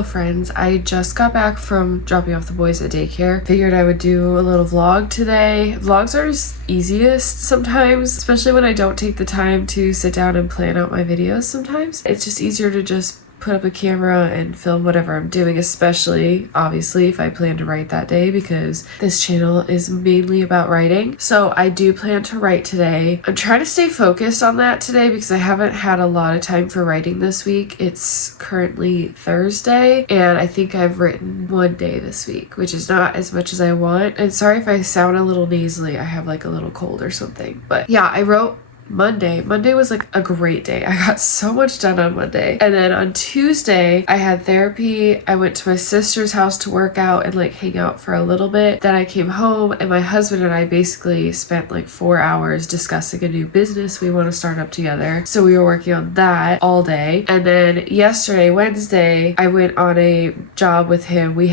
Hello friends, I just got back from dropping off the boys at daycare. Figured I would do a little vlog today. Vlogs are just easiest sometimes, especially when I don't take the time to sit down and plan out my videos sometimes. It's just easier to just put up a camera and film whatever I'm doing, especially obviously if I plan to write that day, because this channel is mainly about writing. So I do plan to write today. I'm trying to stay focused on that today because I haven't had a lot of time for writing this week. It's currently Thursday and I think I've written one day this week, which is not as much as I want. And sorry if I sound a little nasally, I have like a little cold or something. But yeah, I wrote Monday. Monday was like a great day. I got so much done on Monday. And then on Tuesday, I had therapy. I went to my sister's house to work out and like hang out for a little bit. Then I came home and my husband and I basically spent like 4 hours discussing a new business we want to start up together. So we were working on that all day. And then yesterday, Wednesday, I went on a job with him. We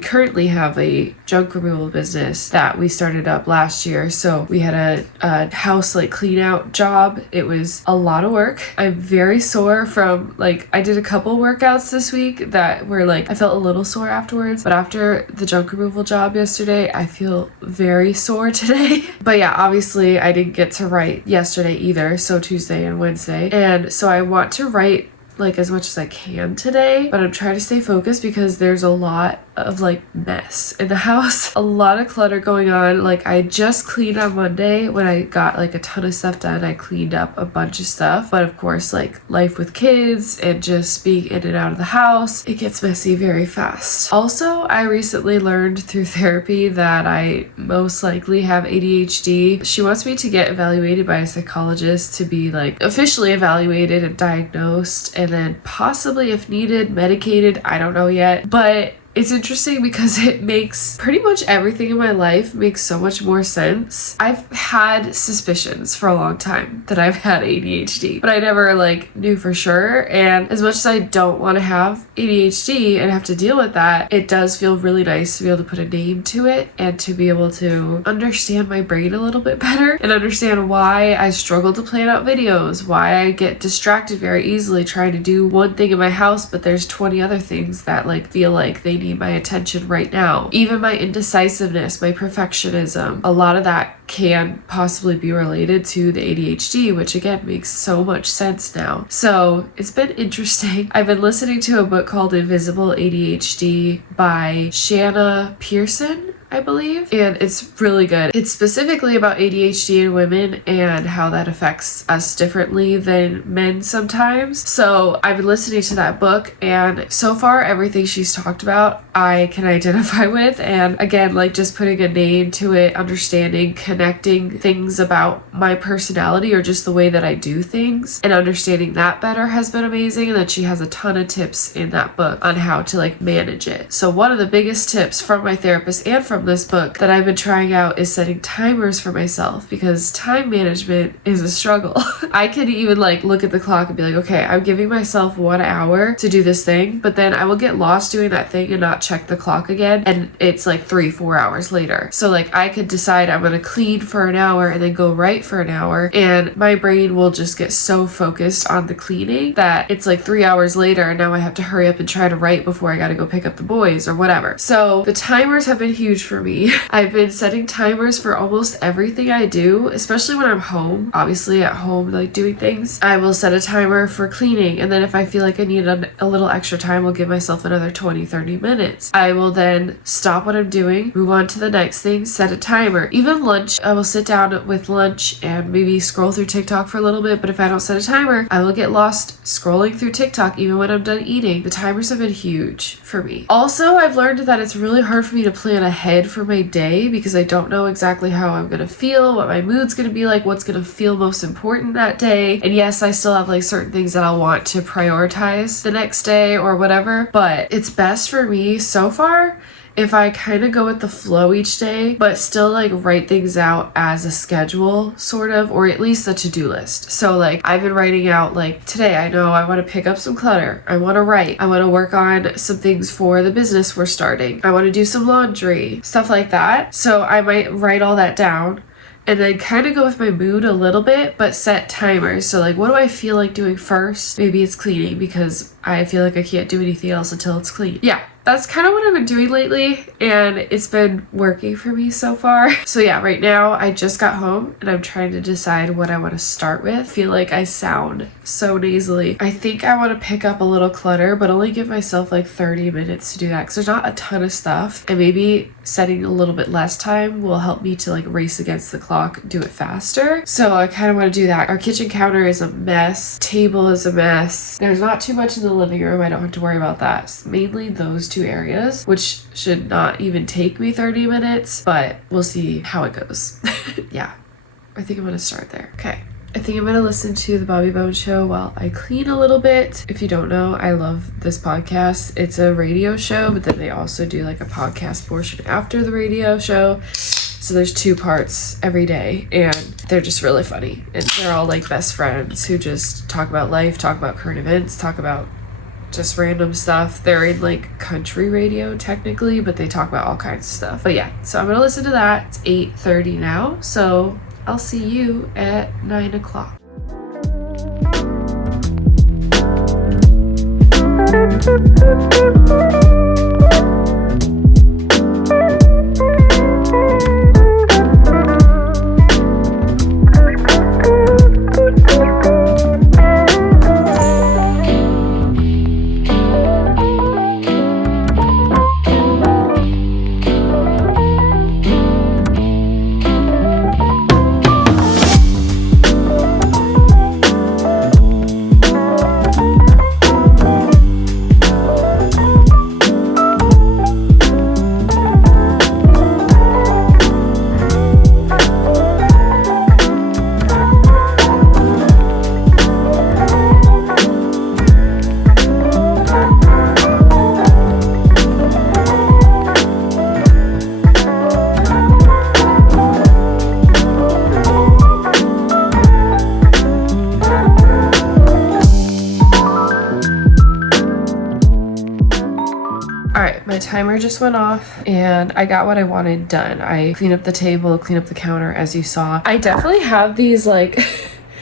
currently have a junk removal business that we started up last year. So we had a house like clean out job. It was a lot of work. I'm very sore from I did a couple workouts this week that were I felt a little sore afterwards, but after the junk removal job yesterday, I feel very sore today. But yeah, obviously I didn't get to write yesterday either, so Tuesday and Wednesday. And so I want to write as much as I can today, but I'm trying to stay focused because there's a lot of mess in the house, a lot of clutter going on. I just cleaned on Monday when I got a ton of stuff done. I cleaned up a bunch of stuff, but of course life with kids and just being in and out of the house, it gets messy very fast. Also, I recently learned through therapy that I most likely have ADHD. She wants me to get evaluated by a psychologist to be officially evaluated and diagnosed, and then possibly, if needed, medicated. I don't know yet, but it's interesting because it makes pretty much everything in my life makes so much more sense. I've had suspicions for a long time that I've had ADHD, but I never knew for sure. And as much as I don't want to have ADHD and have to deal with that, it does feel really nice to be able to put a name to it and to be able to understand my brain a little bit better and understand why I struggle to plan out videos, why I get distracted very easily trying to do one thing in my house, but there's 20 other things that feel like they need my attention right now. Even my indecisiveness, my perfectionism, a lot of that can possibly be related to the ADHD, which again makes so much sense now. So it's been interesting. I've been listening to a book called Invisible ADHD by Shanna Pearson, I believe, and it's really good. It's specifically about ADHD in women and how that affects us differently than men sometimes. So I've been listening to that book, and so far everything she's talked about I can identify with. And again, just putting a name to it, understanding, connecting things about my personality or just the way that I do things and understanding that better has been amazing. And then she has a ton of tips in that book on how to manage it. So one of the biggest tips from my therapist and from this book that I've been trying out is setting timers for myself, because time management is a struggle. I could even look at the clock and be okay, I'm giving myself 1 hour to do this thing, but then I will get lost doing that thing and not check the clock again, and it's 3-4 hours later. So I could decide I'm gonna clean for an hour and then go write for an hour, and my brain will just get so focused on the cleaning that it's 3 hours later and now I have to hurry up and try to write before I gotta go pick up the boys or whatever. So the timers have been huge for me. I've been setting timers for almost everything I do, especially when I'm home. Obviously at home doing things, I will set a timer for cleaning, and then if I feel I need a little extra time, I'll give myself another 20-30 minutes. I will then stop what I'm doing, move on to the next thing, set a timer. Even lunch, I will sit down with lunch and maybe scroll through TikTok for a little bit, but if I don't set a timer, I will get lost scrolling through TikTok even when I'm done eating. The timers have been huge for me. Also, I've learned that it's really hard for me to plan ahead for my day because I don't know exactly how I'm gonna feel, what my mood's gonna be what's gonna feel most important that day. And yes, I still have certain things that I'll want to prioritize the next day or whatever, but it's best for me so far if I kind of go with the flow each day, but still write things out as a schedule sort of, or at least a to-do list. So I've been writing out today I know I want to pick up some clutter, I want to write, I want to work on some things for the business we're starting, I want to do some laundry, stuff like that. So I might write all that down, and then kind of go with my mood a little bit, but set timers. So like, what do I feel like doing first? Maybe it's cleaning because I feel like I can't do anything else until it's clean. Yeah, that's kind of what I've been doing lately, and it's been working for me so far. So yeah, right now I just got home and I'm trying to decide what I want to start with. I feel like I sound so nasally. I think I want to pick up a little clutter, but only give myself like 30 minutes to do that because there's not a ton of stuff, and maybe setting a little bit less time will help me to like race against the clock, do it faster. So I kind of want to do that. Our kitchen counter is a mess. Table is a mess. There's not too much in the living room. I don't have to worry about that. It's mainly those two areas, which should not even take me 30 minutes, but we'll see how it goes. Yeah, I think I'm gonna start there. Okay. I think I'm gonna listen to the Bobby Bones Show while I clean a little bit. If you don't know, I love this podcast. It's a radio show, but then they also do like a podcast portion after the radio show. So there's 2 parts every day, and they're just really funny. And they're all like best friends who just talk about life, talk about current events, talk about just random stuff. They're in like country radio technically, but they talk about all kinds of stuff. But yeah, so I'm gonna listen to that. It's 8:30 now, so I'll see you at 9 o'clock. My timer just went off and I got what I wanted done. I cleaned up the table, cleaned up the counter, as you saw. I definitely have these like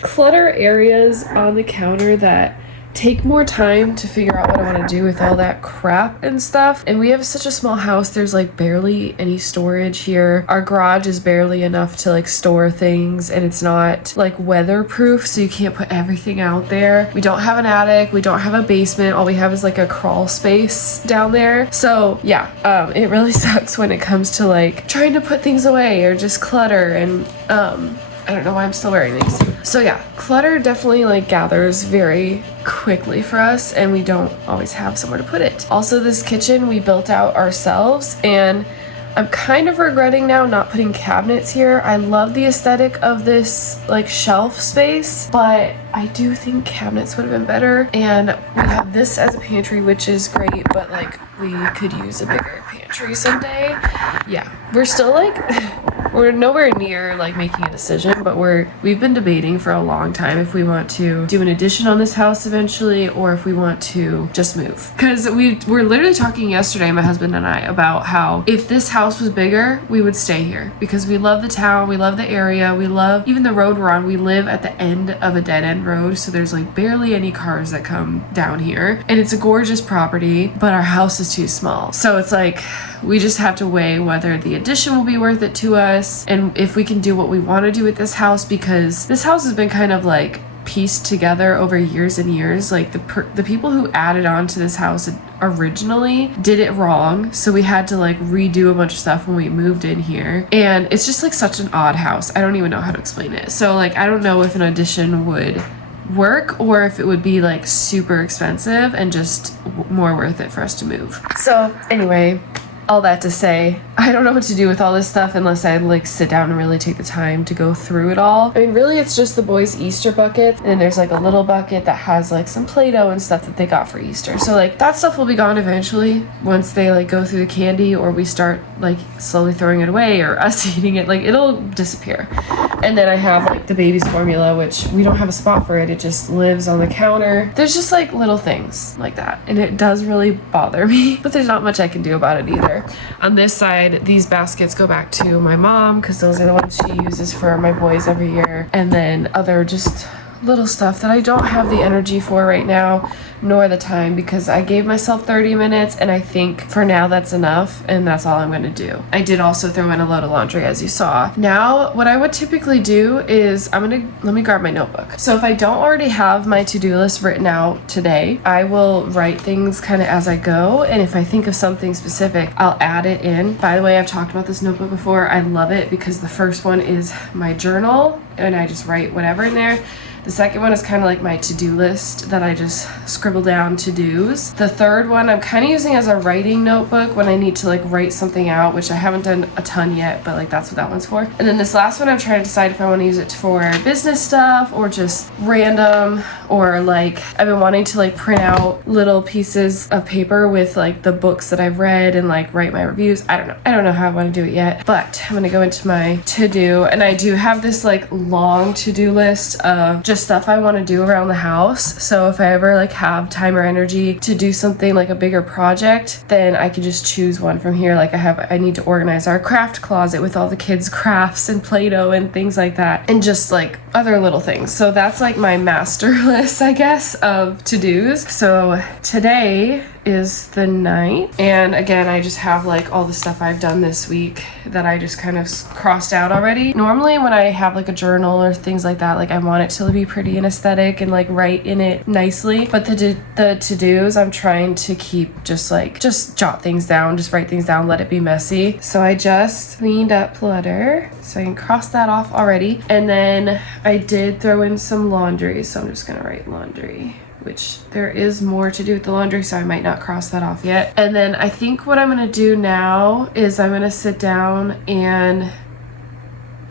clutter areas on the counter that take more time to figure out what I want to do with all that crap and stuff. And we have such a small house, there's like barely any storage here. Our garage is barely enough to like store things, and it's not like weatherproof, so you can't put everything out there. We don't have an attic, we don't have a basement, all we have is like a crawl space down there. So yeah, it really sucks when it comes to like trying to put things away or just clutter. And I don't know why I'm still wearing these. So yeah, clutter definitely like gathers very quickly for us, and we don't always have somewhere to put it. Also, this kitchen we built out ourselves, and I'm kind of regretting now not putting cabinets here. I love the aesthetic of this like shelf space, but I do think cabinets would have been better. And we have this as a pantry, which is great, but like we could use a bigger pantry someday. Yeah, we're still like we're nowhere near like making a decision, but we've been debating for a long time if we want to do an addition on this house eventually, or if we want to just move. Because we're literally talking yesterday, my husband and I, about how if this house was bigger, we would stay here because we love the town, we love the area, we love even the road we're on. We live at the end of a dead end road, so there's like barely any cars that come down here, and it's a gorgeous property, but our house is too small. So it's like we just have to weigh whether the addition will be worth it to us and if we can do what we want to do with this house, because this house has been kind of like pieced together over years and years. Like the people who added on to this house originally did it wrong, so we had to like redo a bunch of stuff when we moved in here, and it's just like such an odd house. I don't even know how to explain it. So like I don't know if an addition would work or if it would be like super expensive and just more worth it for us to move. So anyway, all that to say, I don't know what to do with all this stuff unless I like sit down and really take the time to go through it all. I mean, really it's just the boys' Easter bucket, and then there's like a little bucket that has like some Play-Doh and stuff that they got for Easter. So like that stuff will be gone eventually once they like go through the candy, or we start like slowly throwing it away, or us eating it. Like it'll disappear. And then I have like the baby's formula, which we don't have a spot for it. It just lives on the counter. There's just like little things like that, and it does really bother me, but there's not much I can do about it either. here. On this side, these baskets go back to my mom because those are the ones she uses for my boys every year. And then other just little stuff that I don't have the energy for right now, nor the time, because I gave myself 30 minutes and I think for now that's enough and that's all I'm gonna do. I did also throw in a load of laundry, as you saw. Now, what I would typically do is let me grab my notebook. So if I don't already have my to-do list written out today, I will write things kind of as I go, and if I think of something specific, I'll add it in. By the way, I've talked about this notebook before. I love it because the first one is my journal and I just write whatever in there. The second one is kind of like my to-do list that I just scribble down to-dos. The third one I'm kind of using as a writing notebook when I need to like write something out, which I haven't done a ton yet, but like that's what that one's for. And then this last one I'm trying to decide if I want to use it for business stuff or just random, or like I've been wanting to like print out little pieces of paper with like the books that I've read and like write my reviews. I don't know how I want to do it yet, but I'm gonna go into my to-do, and I do have this like long to-do list of just stuff I want to do around the house. So if I ever like have time or energy to do something like a bigger project, then I can just choose one from here. Like I need to organize our craft closet with all the kids' crafts and Play-Doh and things like that, and just like other little things. So that's like my master list, I guess, of to-dos. So today is the 9th, and again I just have like all the stuff I've done this week that I just kind of crossed out already. Normally when I have like a journal or things like that, like I want it to be pretty and aesthetic and like write in it nicely, but the to-dos I'm trying to keep just jot things down, just write things down, let it be messy. So I just cleaned up clutter, so I can cross that off already. And then I did throw in some laundry, so I'm just gonna write laundry, which there is more to do with the laundry, so I might not cross that off yet. And then I think what I'm gonna do now is I'm gonna sit down, and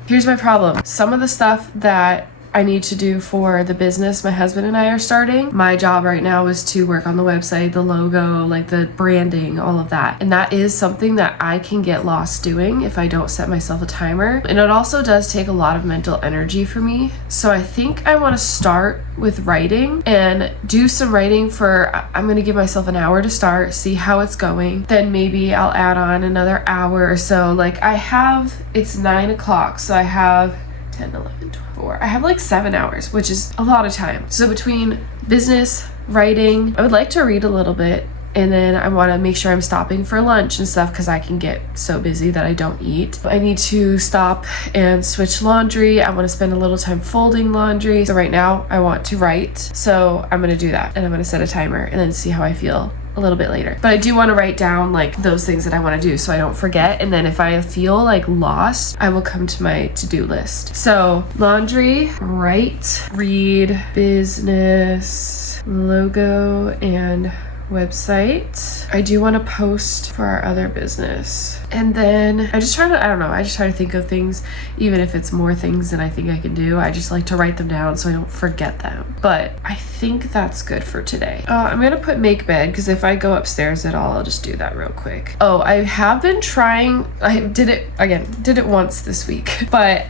here's my problem. Some of the stuff that I need to do for the business my husband and I are starting. My job right now is to work on the website, the logo, like the branding, all of that. And that is something that I can get lost doing if I don't set myself a timer. And it also does take a lot of mental energy for me. So I think I want to start with writing and do some writing I'm going to give myself an hour to start, see how it's going. Then maybe I'll add on another hour or so. Like it's 9 o'clock, so I have 10, 11, 12. I have like 7 hours, which is a lot of time. So between business, writing, I would like to read a little bit, and then I want to make sure I'm stopping for lunch and stuff because I can get so busy that I don't eat. I need to stop and switch laundry. I want to spend a little time folding laundry. So right now I want to write. So I'm going to do that, and I'm going to set a timer and then see how I feel a little bit later. But I do want to write down like those things that I want to do so I don't forget, and then if I feel like lost, I will come to my to-do list. So laundry, write, read, business, logo, and website. I do want to post for our other business. And then I just try to think of things, even if it's more things than I think I can do. I just like to write them down so I don't forget them. But I think that's good for today. I'm gonna put make bed, because if I go upstairs at all, I'll just do that real quick. Oh, I have been trying, I did it once this week, but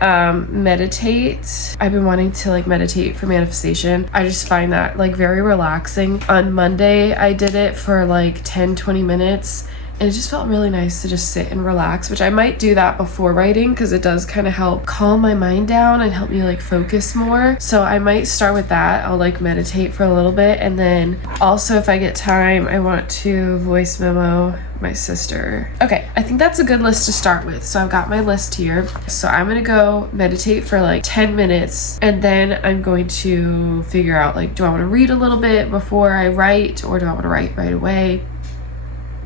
meditate. I've been wanting to like meditate for manifestation. I just find that like very relaxing. On Monday, I did it for like 10-20 minutes, and it just felt really nice to just sit and relax, which I might do that before writing because it does kind of help calm my mind down and help me like focus more. So I might start with that. I'll like meditate for a little bit, and then also if I get time, I want to voice memo my sister. Okay, I think that's a good list to start with. So I've got my list here. So I'm gonna go meditate for like 10 minutes, and then I'm going to figure out like, do I want to read a little bit before I write, or do I want to write right away?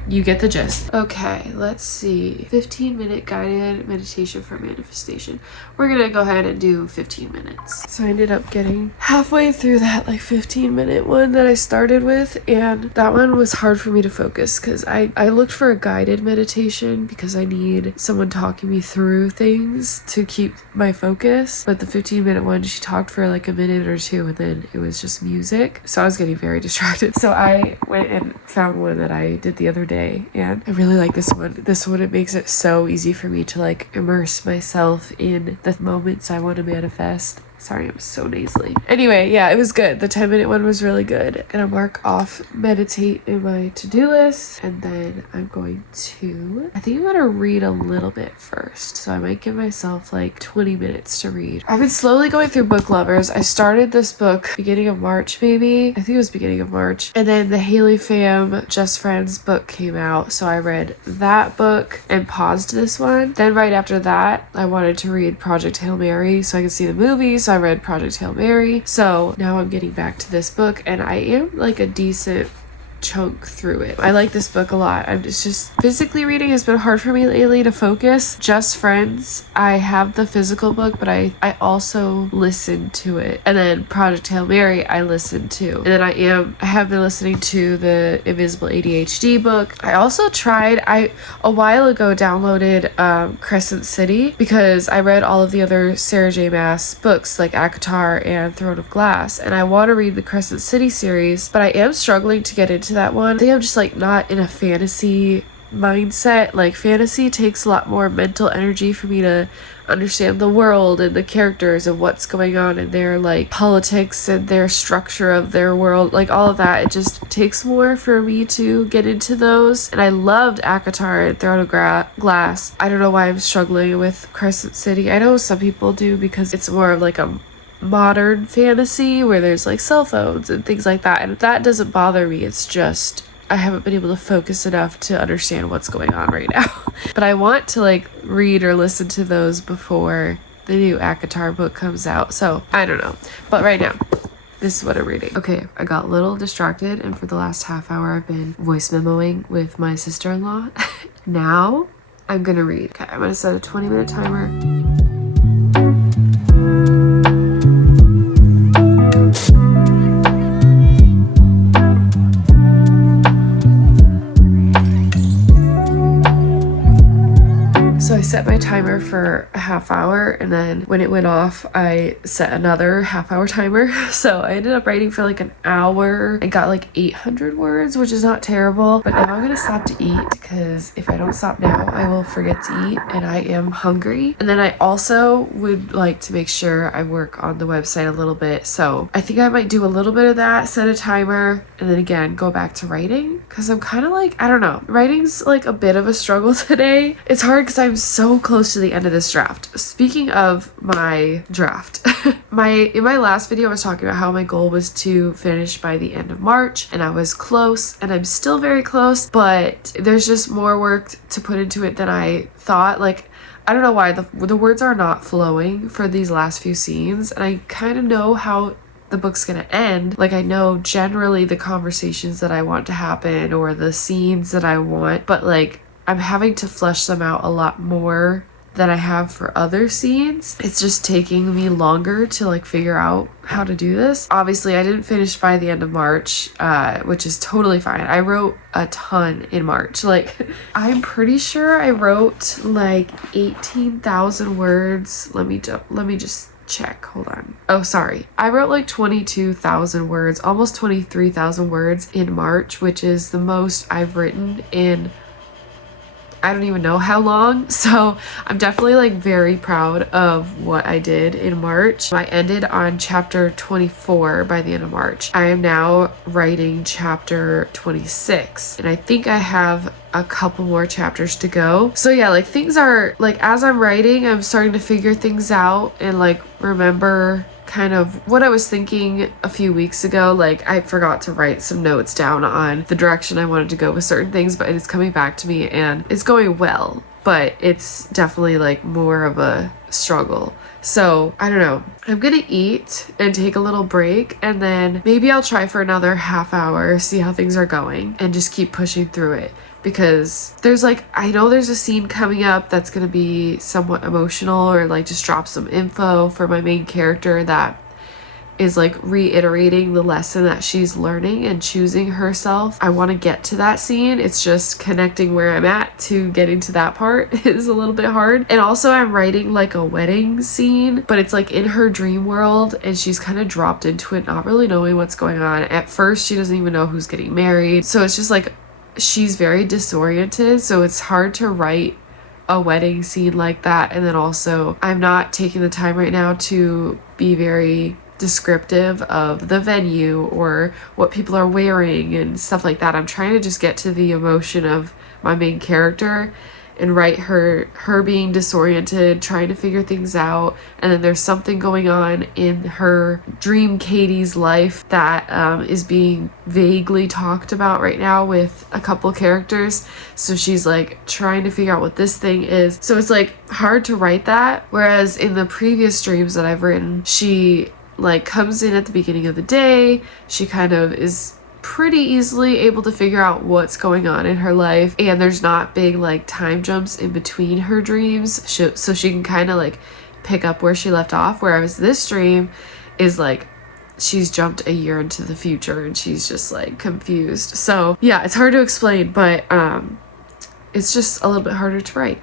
You get the gist. Okay, let's see. 15-minute guided meditation for manifestation. We're gonna go ahead and do 15 minutes. So I ended up getting halfway through that like 15-minute one that I started with, and that one was hard for me to focus because I looked for a guided meditation because I need someone talking me through things to keep my focus. But the 15-minute one, she talked for like a minute or two, and then it was just music. So I was getting very distracted. So I went and found one that I did the other day, and I really like this one. It makes it so easy for me to like immerse myself in the moments I want to manifest. Sorry, I'm so nasally. Anyway, yeah, it was good. The 10-minute one was really good. Gonna mark off meditate in my to-do list, and then I'm going to, I think I'm gonna read a little bit first. So I might give myself like 20 minutes to read. I've been slowly going through Book Lovers. I started this book beginning of March, maybe. I think it was beginning of March. And then the Haley Pham Just Friends book came out. So I read that book and paused this one. Then right after that, I wanted to read Project Hail Mary so I could see the movie. So I read Project Hail Mary. So now I'm getting back to this book, and I am like a decent chunk through it. I like this book a lot. It's just physically reading has been hard for me lately to focus. Just Friends, I have the physical book, but I also listen to it. And then Project Hail Mary, I listen to. And then I have been listening to the Invisible ADHD book. I also tried, a while ago downloaded Crescent City because I read all of the other Sarah J Maas books like ACOTAR and Throne of Glass, and I want to read the Crescent City series, but I am struggling to get into that one. I think I'm just like not in a fantasy mindset. Like fantasy takes a lot more mental energy for me to understand the world and the characters and what's going on in their like politics and their structure of their world, like all of that. It just takes more for me to get into those. And I loved ACOTAR and Throne of Glass. I don't know why I'm struggling with Crescent City. I know some people do because it's more of like a modern fantasy where there's like cell phones and things like that, and that doesn't bother me. It's just I haven't been able to focus enough to understand what's going on right now. But I want to like read or listen to those before the new ACOTAR book comes out, so I don't know. But right now, this is what I'm reading. Okay, I got a little distracted, and for the last half hour I've been voice memoing with my sister-in-law. Now I'm gonna read. Okay, I'm gonna set a 20-minute timer. So I set my timer for a half hour, and then when it went off, I set another half-hour timer. So I ended up writing for like an hour. I got like 800 words, which is not terrible. But now I'm gonna stop to eat, because if I don't stop now, I will forget to eat, and I am hungry. And then I also would like to make sure I work on the website a little bit. So I think I might do a little bit of that, set a timer, and then again go back to writing, because I'm kind of like, I don't know, writing's like a bit of a struggle today. It's hard because I'm so close to the end of this draft. Speaking of my draft, in my last video I was talking about how my goal was to finish by the end of March, and I was close, and I'm still very close, but there's just more work to put into it than I thought. Like, I don't know why the words are not flowing for these last few scenes, and I kind of know how the book's gonna end. Like, I know generally the conversations that I want to happen or the scenes that I want, but like I'm having to flesh them out a lot more than I have for other scenes. It's just taking me longer to like figure out how to do this. Obviously I didn't finish by the end of March, which is totally fine. I wrote a ton in March. Like, I'm pretty sure I wrote like 18,000 words. Let me just check. Hold on. Oh, sorry. I wrote like 22,000 words, almost 23,000 words in March, which is the most I've written in I don't even know how long. So I'm definitely like very proud of what I did in March. I ended on chapter 24 by the end of March. I am now writing chapter 26, and I think I have a couple more chapters to go. So yeah, like things are like, as I'm writing, I'm starting to figure things out and like remember kind of what I was thinking a few weeks ago. Like, I forgot to write some notes down on the direction I wanted to go with certain things, but it's coming back to me and it's going well, but it's definitely like more of a struggle. So I don't know. I'm gonna eat and take a little break, and then maybe I'll try for another half hour, see how things are going, and just keep pushing through it. Because there's like, I know there's a scene coming up that's gonna be somewhat emotional, or like just drop some info for my main character that is like reiterating the lesson that she's learning and choosing herself. I want to get to that scene. It's just connecting where I'm at to getting to that part is a little bit hard. And also I'm writing like a wedding scene, but it's like in her dream world, and she's kind of dropped into it, not really knowing what's going on. At first she doesn't even know who's getting married, so it's just like she's very disoriented, so it's hard to write a wedding scene like that. And then also I'm not taking the time right now to be very descriptive of the venue or what people are wearing and stuff like that. I'm trying to just get to the emotion of my main character and write her being disoriented, trying to figure things out, and then there's something going on in her dream Katie's life that is being vaguely talked about right now with a couple characters. So she's like trying to figure out what this thing is. So it's like hard to write that, whereas in the previous dreams that I've written, she like comes in at the beginning of the day. She kind of is pretty easily able to figure out what's going on in her life, and there's not big like time jumps in between her dreams, so she can kind of like pick up where she left off, whereas this dream is like she's jumped a year into the future and she's just like confused. So yeah, it's hard to explain, but it's just a little bit harder to write.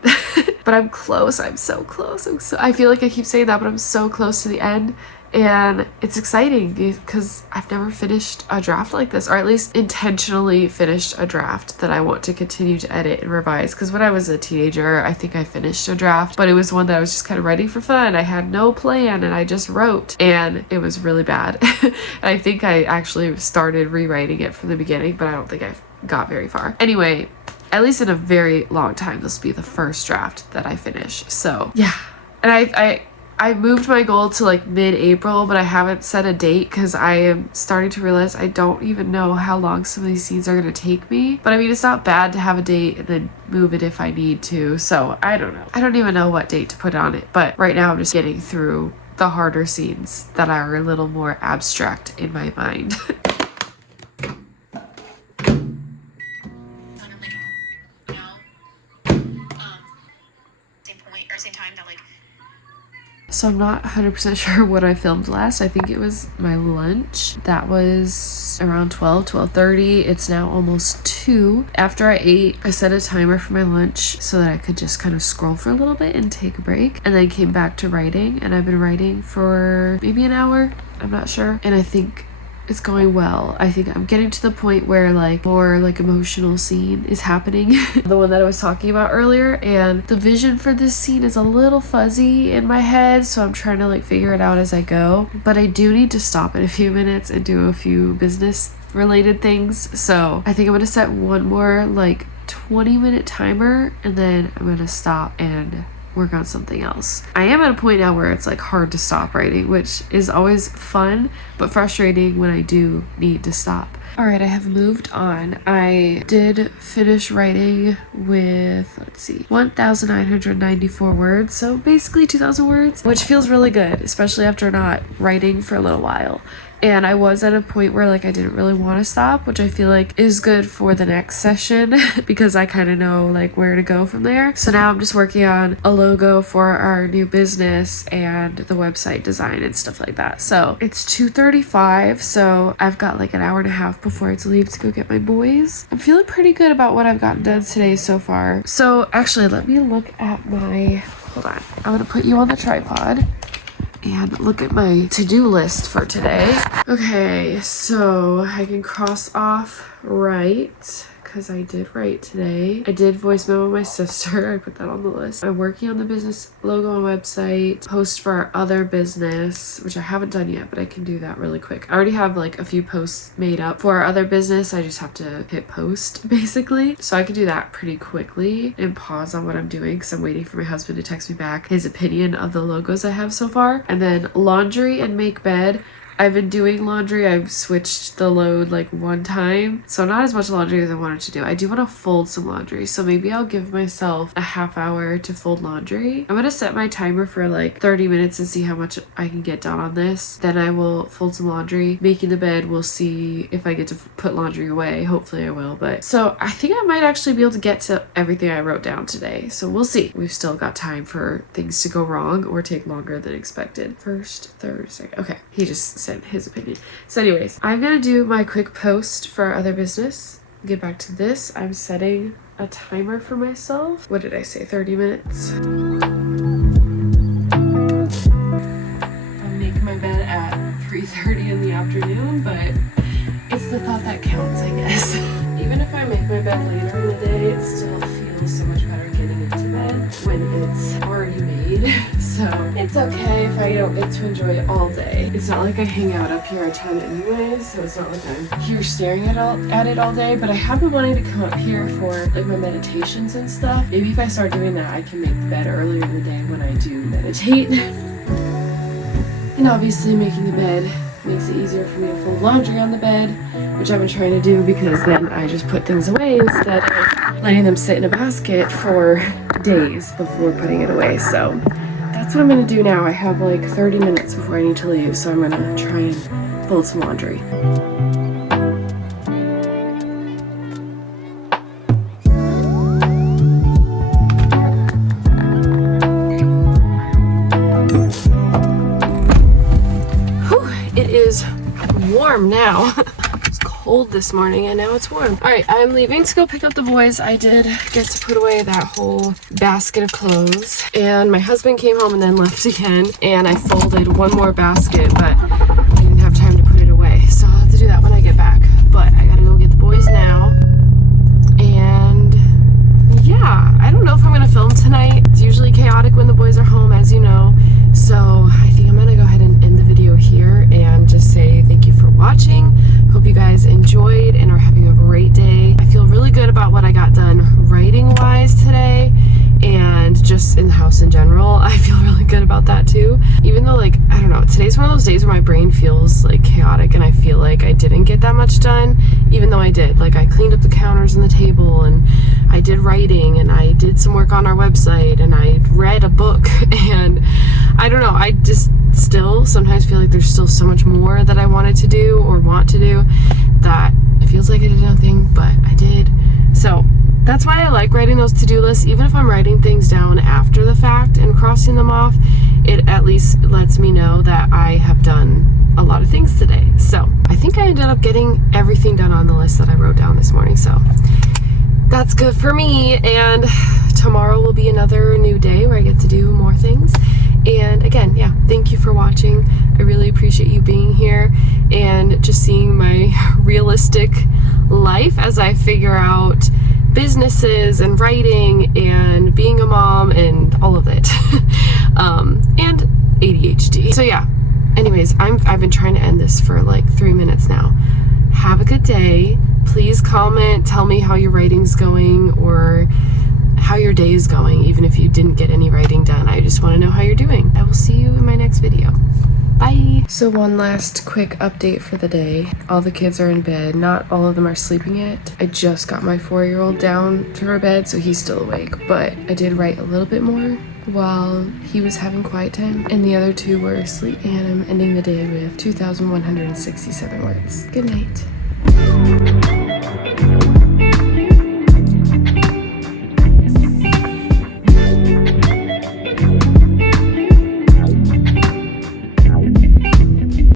But I'm close. I'm so close. I feel like I keep saying that, but I'm so close to the end. And it's exciting because I've never finished a draft like this, or at least intentionally finished a draft that I want to continue to edit and revise. Because when I was a teenager, I think I finished a draft, but it was one that I was just kind of writing for fun. I had no plan and I just wrote, and it was really bad. And I think I actually started rewriting it from the beginning, but I don't think I got very far. Anyway, at least in a very long time, this will be the first draft that I finish. So yeah, and I moved my goal to like mid-April, but I haven't set a date because I am starting to realize I don't even know how long some of these scenes are going to take me. But I mean, it's not bad to have a date and then move it if I need to. So I don't know. I don't even know what date to put on it. But right now I'm just getting through the harder scenes that are a little more abstract in my mind. So I'm not 100% sure what I filmed last. I think it was my lunch. That was around 12:30. It's now almost 2. After I ate, I set a timer for my lunch so that I could just kind of scroll for a little bit and take a break. And then came back to writing. And I've been writing for maybe an hour. I'm not sure. And I think it's going well. I think I'm getting to the point where like more like emotional scene is happening. The one that I was talking about earlier, and the vision for this scene is a little fuzzy in my head, so I'm trying to like figure it out as I go. But I do need to stop in a few minutes and do a few business related things. So I think I'm gonna set one more like 20-minute timer, and then I'm gonna stop and work on something else. I am at a point now where it's like hard to stop writing, which is always fun but frustrating when I do need to stop. All right, I have moved on. I did finish writing with, let's see, 1,994 words, so basically 2,000 words, which feels really good, especially after not writing for a little while. And I was at a point where like I didn't really want to stop, which I feel like is good for the next session because I kind of know like where to go from there. So now I'm just working on a logo for our new business and the website design and stuff like that. So it's 2:35, so I've got like an hour and a half before I have to leave to go get my boys. I'm feeling pretty good about what I've gotten done today so far. So actually, let me look at my, hold on, I'm gonna put you on the tripod and look at my to-do list for today. Okay, so I can cross off write, because I did write today. I did voice memo my sister. I put that on the list. I'm working on the business logo and website, post for our other business, which I haven't done yet, but I can do that really quick. I already have like a few posts made up for our other business. I just have to hit post basically. So I can do that pretty quickly and pause on what I'm doing because I'm waiting for my husband to text me back his opinion of the logos I have so far. And then laundry and make bed. I've been doing laundry. I've switched the load like one time, so not as much laundry as I wanted to do. I do want to fold some laundry, so maybe I'll give myself a half hour to fold laundry. I'm gonna set my timer for like 30 minutes and see how much I can get done on this. Then I will fold some laundry. Making the bed, we'll see if I get to put laundry away. Hopefully I will, but so I think I might actually be able to get to everything I wrote down today, so we'll see. We've still got time for things to go wrong or take longer than expected. First, third, second. Okay, he just said his opinion. So anyways, I'm gonna do my quick post for our other business. Get back to this. I'm setting a timer for myself. What did I say? 30 minutes. I'll make my bed at 3:30 in the afternoon, but it's the thought that counts, I guess. Even if I make my bed later in the day, it still feels so much better getting into bed. it's okay if I don't get to enjoy it all day. It's not like I hang out up here a ton anyways, so it's not like I'm here staring at it all day, but I have been wanting to come up here for like my meditations and stuff. Maybe if I start doing that, I can make the bed earlier in the day when I do meditate. And obviously making the bed makes it easier for me to fold laundry on the bed, which I've been trying to do because then I just put things away instead of letting them sit in a basket for days before putting it away. So that's what I'm gonna do now. I have like 30 minutes before I need to leave, so I'm gonna try and fold some laundry. It is warm now. It's cold this morning and now it's warm. All right, I'm leaving to go pick up the boys. I did get to put away that whole basket of clothes, and my husband came home and then left again, and I folded one more basket, but I didn't have time to put it away, so I'll have to do that when I get back. But I gotta go get the boys now, and yeah, I don't know if I'm gonna film tonight. It's usually chaotic when the boys are home, as you know, so I think I'm gonna go ahead and end the video here and just say thank you for watching. Hope you guys enjoyed and are having a great day. I feel really good about what I got done writing wise today, and just in the house in general. I feel really good about that too. Even though, like, I don't know, today's one of those days where my brain feels like chaotic and I feel like I didn't get that much done, even though I did. Like, I cleaned up the counters and the table, and I did writing, and I did some work on our website, and I read a book, and I don't know, I just still sometimes feel like there's still so much more that I wanted to do or want to do that it feels like I did nothing, but I did. So that's why I like writing those to-do lists. Even if I'm writing things down after the fact and crossing them off, it at least lets me know that I have done a lot of things today. So I think I ended up getting everything done on the list that I wrote down this morning, so that's good for me. And tomorrow will be another new day where I get to do more things. And again, yeah, thank you for watching. I really appreciate you being here and just seeing my realistic life as I figure out businesses and writing and being a mom and all of it. And ADHD. So yeah, anyways, I've been trying to end this for like 3 minutes now. Have a good day. Please comment, tell me how your writing's going or how your day is going, even if you didn't get any writing done. I just want to know how you're doing. I will see you in my next video. Bye. So one last quick update for the day. All the kids are in bed. Not all of them are sleeping yet. I just got my 4-year-old down to her bed, so he's still awake, but I did write a little bit more while he was having quiet time, and the other two were asleep, and I'm ending the day with 2,167 words. Good night.